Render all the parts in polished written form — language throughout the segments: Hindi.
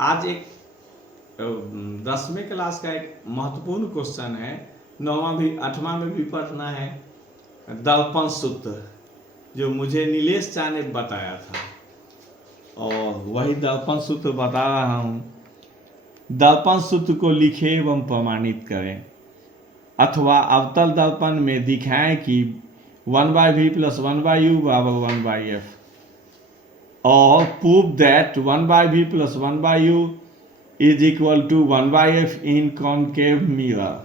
आज एक 10वीं क्लास का एक महत्वपूर्ण क्वेश्चन है। 8वां में भी पढ़ना है। दर्पण सूत्र जो मुझे नीलेश चा ने बताया था और वही दर्पण सूत्र बता रहा हूँ। दर्पण सूत्र को लिखें एवं प्रमाणित करें अथवा अवतल दर्पण में दिखाएं कि 1/v + 1/u = 1/f और prove that 1/v + 1/u = 1/f in concave mirror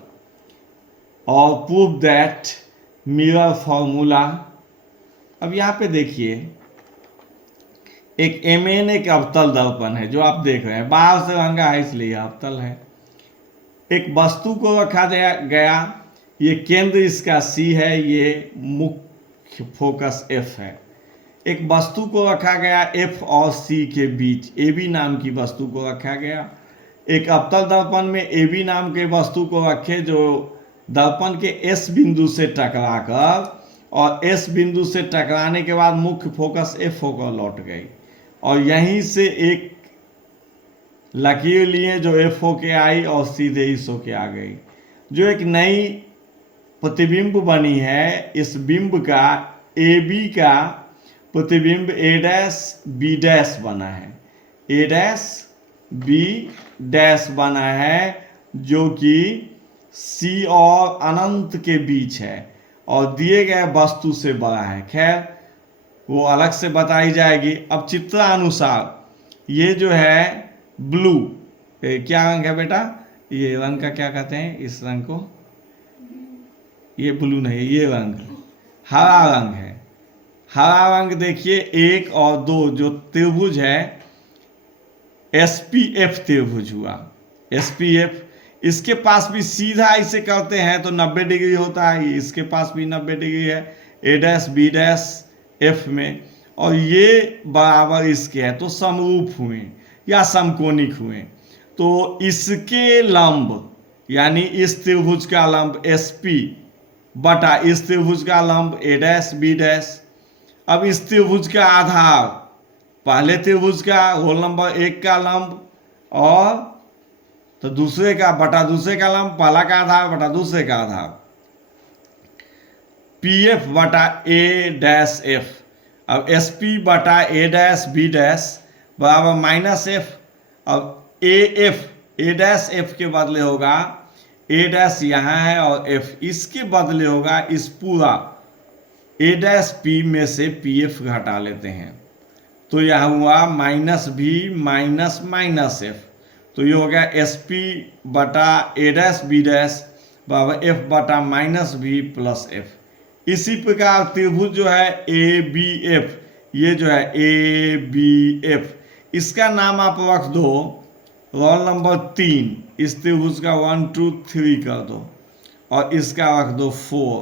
और prove that mirror formula। अब यहाँ पे देखिए एक MN एक अवतल दर्पण है जो आप देख रहे हैं, बाहर से रंगा है इसलिए अवतल है। एक वस्तु को रखा गया, ये केंद्र इसका C है, ये मुख्य फोकस F है। एक वस्तु को रखा गया F और C के बीच, AB नाम की वस्तु को रखा गया। एक अवतल दर्पण में AB नाम के वस्तु को रखे जो दर्पण के S बिंदु से टकराकर और S बिंदु से टकराने के बाद मुख्य फोकस F होकर लौट गई और यहीं से एक लकीर लिए जो F होके आई और सीधे इस होके आ गई। जो एक नई प्रतिबिंब बनी है, इस बिंब का AB का प्रतिबिंब A', B' बना है। A', B' बना है जो कि C और अनंत के बीच है और दिए गए वस्तु से बड़ा है। खैर वो अलग से बताई जाएगी। अब चित्रानुसार ये जो है ब्लू, क्या रंग है बेटा? ये रंग का क्या कहते हैं इस रंग को? ये ब्लू नहीं, ये रंग हरा रंग है। हरा रंग देखिए 1 और 2 जो त्रिभुज है SPF त्रिभुज हुआ। SPF इसके पास भी सीधा इसे करते हैं तो 90 डिग्री होता है, इसके पास भी 90 डिग्री है A', B' F में, और ये बराबर इसके है तो समरूप हुए या समकोणिक हुए। तो इसके लंब यानी इस त्रिभुज का लंब SP बटा इस त्रिभुज का लंब A', B'। अब इस त्रिभुज का आधार पहले त्रिभुज का रोल नंबर 1 का लंब और तो दूसरे का बटा दूसरे का लंब, पहला का आधार बटा दूसरे का आधार, PF बटा A', अब SP बटा A', B' बराबर -F। अब AF A', के बदले होगा A' यहाँ है और F इसके बदले होगा इस पूरा A', में से PF घटा लेते हैं तो यह हुआ -V -F। तो ये हो गया SP बटा A', B' बराबर F बटा -V + F। इसी प्रकार त्रिभुज जो है ABF, ये जो है ABF, इसका नाम आप रख दो रोल नंबर 3। इस त्रिभुज का 1 2 3 कर दो और इसका रख दो 4।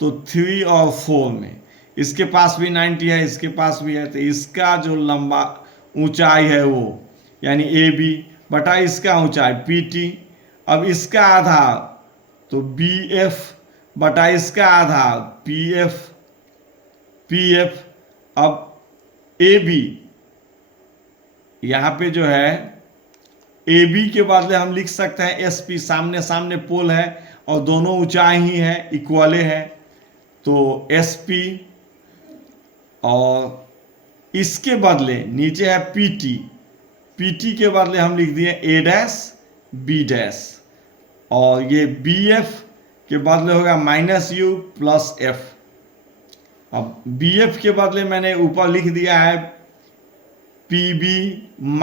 तो 3 और 4 में इसके पास भी 90 है, इसके पास भी है, तो इसका जो लंबा ऊंचाई है वो यानी AB बटा इसका ऊंचाई PT। अब इसका आधार तो BF बटा इसका आधार PF। अब AB यहाँ पे जो है AB के बदले हम लिख सकते हैं SP, सामने सामने पोल है और दोनों ऊंचाई ही है, इक्वले है, तो SP और इसके बदले नीचे है PT के बदले हम लिख दिए A', B' और ये BF के बदले होगा -U + F। अब BF के बदले मैंने ऊपर लिख दिया है PB -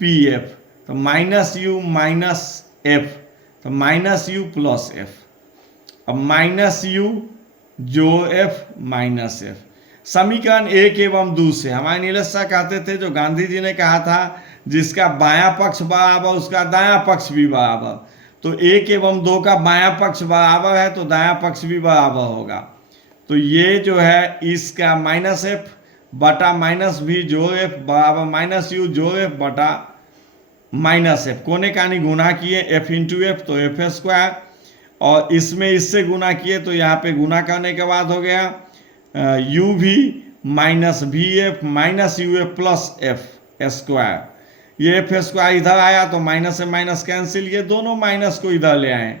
PF, तो -U - F, तो -U + F। अब -U जो F -F। समीकरण 1 एवं 2 से हमारे नीलेश शाह कहते थे, जो गांधी जी ने कहा था जिसका बायां पक्ष बराबर उसका दायां पक्ष भी बराबर, तो 1 एवं 2 का बायां पक्ष बराबर है तो दायां पक्ष भी बराबर होगा। तो ये जो है इसका -F बटा -V जो F बराबर -U जो F बटा -F। कोने कानी गुना किए F × F तो F², और इसमें इससे गुना किए तो यहाँ पे गुना करने के बाद हो गया UV - VF - UF + F square, ये एफ स्क्वायर इधर आया तो माइनस से माइनस कैंसिल, ये दोनों माइनस को इधर ले आए,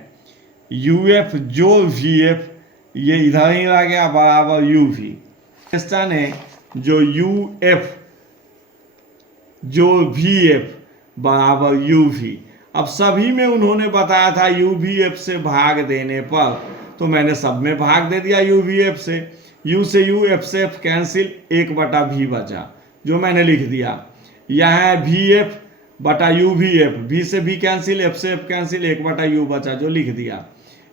यू एफ जो वी एफ ये इधर ही आ गया बराबर यू वी। क्वेश्चन है जो यू एफ जो वी एफ बराबर यू वी। अब सभी में उन्होंने बताया था यू वी एफ से भाग देने पर, तो मैंने सब में भाग दे दिया यू वी एफ से। यू से यू, एफ से एफ कैंसिल, 1/v बचा जो मैंने लिख दिया। यहाँ वी एफ बटा यू वी एफ, वी से भी कैंसिल, एफ से एफ कैंसिल, 1/u बचा जो लिख दिया।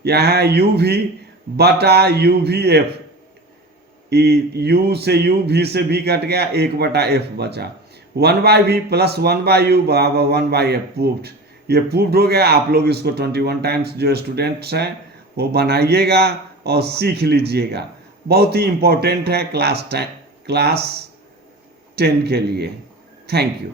यहाँ यू वी बटा यू वी एफ, यू से यू, वी से भी कट गया, 1/f बचा। 1/v प्लस 1/u बराबर 1/f प्रूफ्ड। ये प्रूफ्ड हो गया। आप लोग इसको 21 टाइम्स जो स्टूडेंट्स हैं वो बनाइएगा और सीख लीजिएगा। बहुत ही इंपॉर्टेंट है क्लास 10 के लिए। Thank you.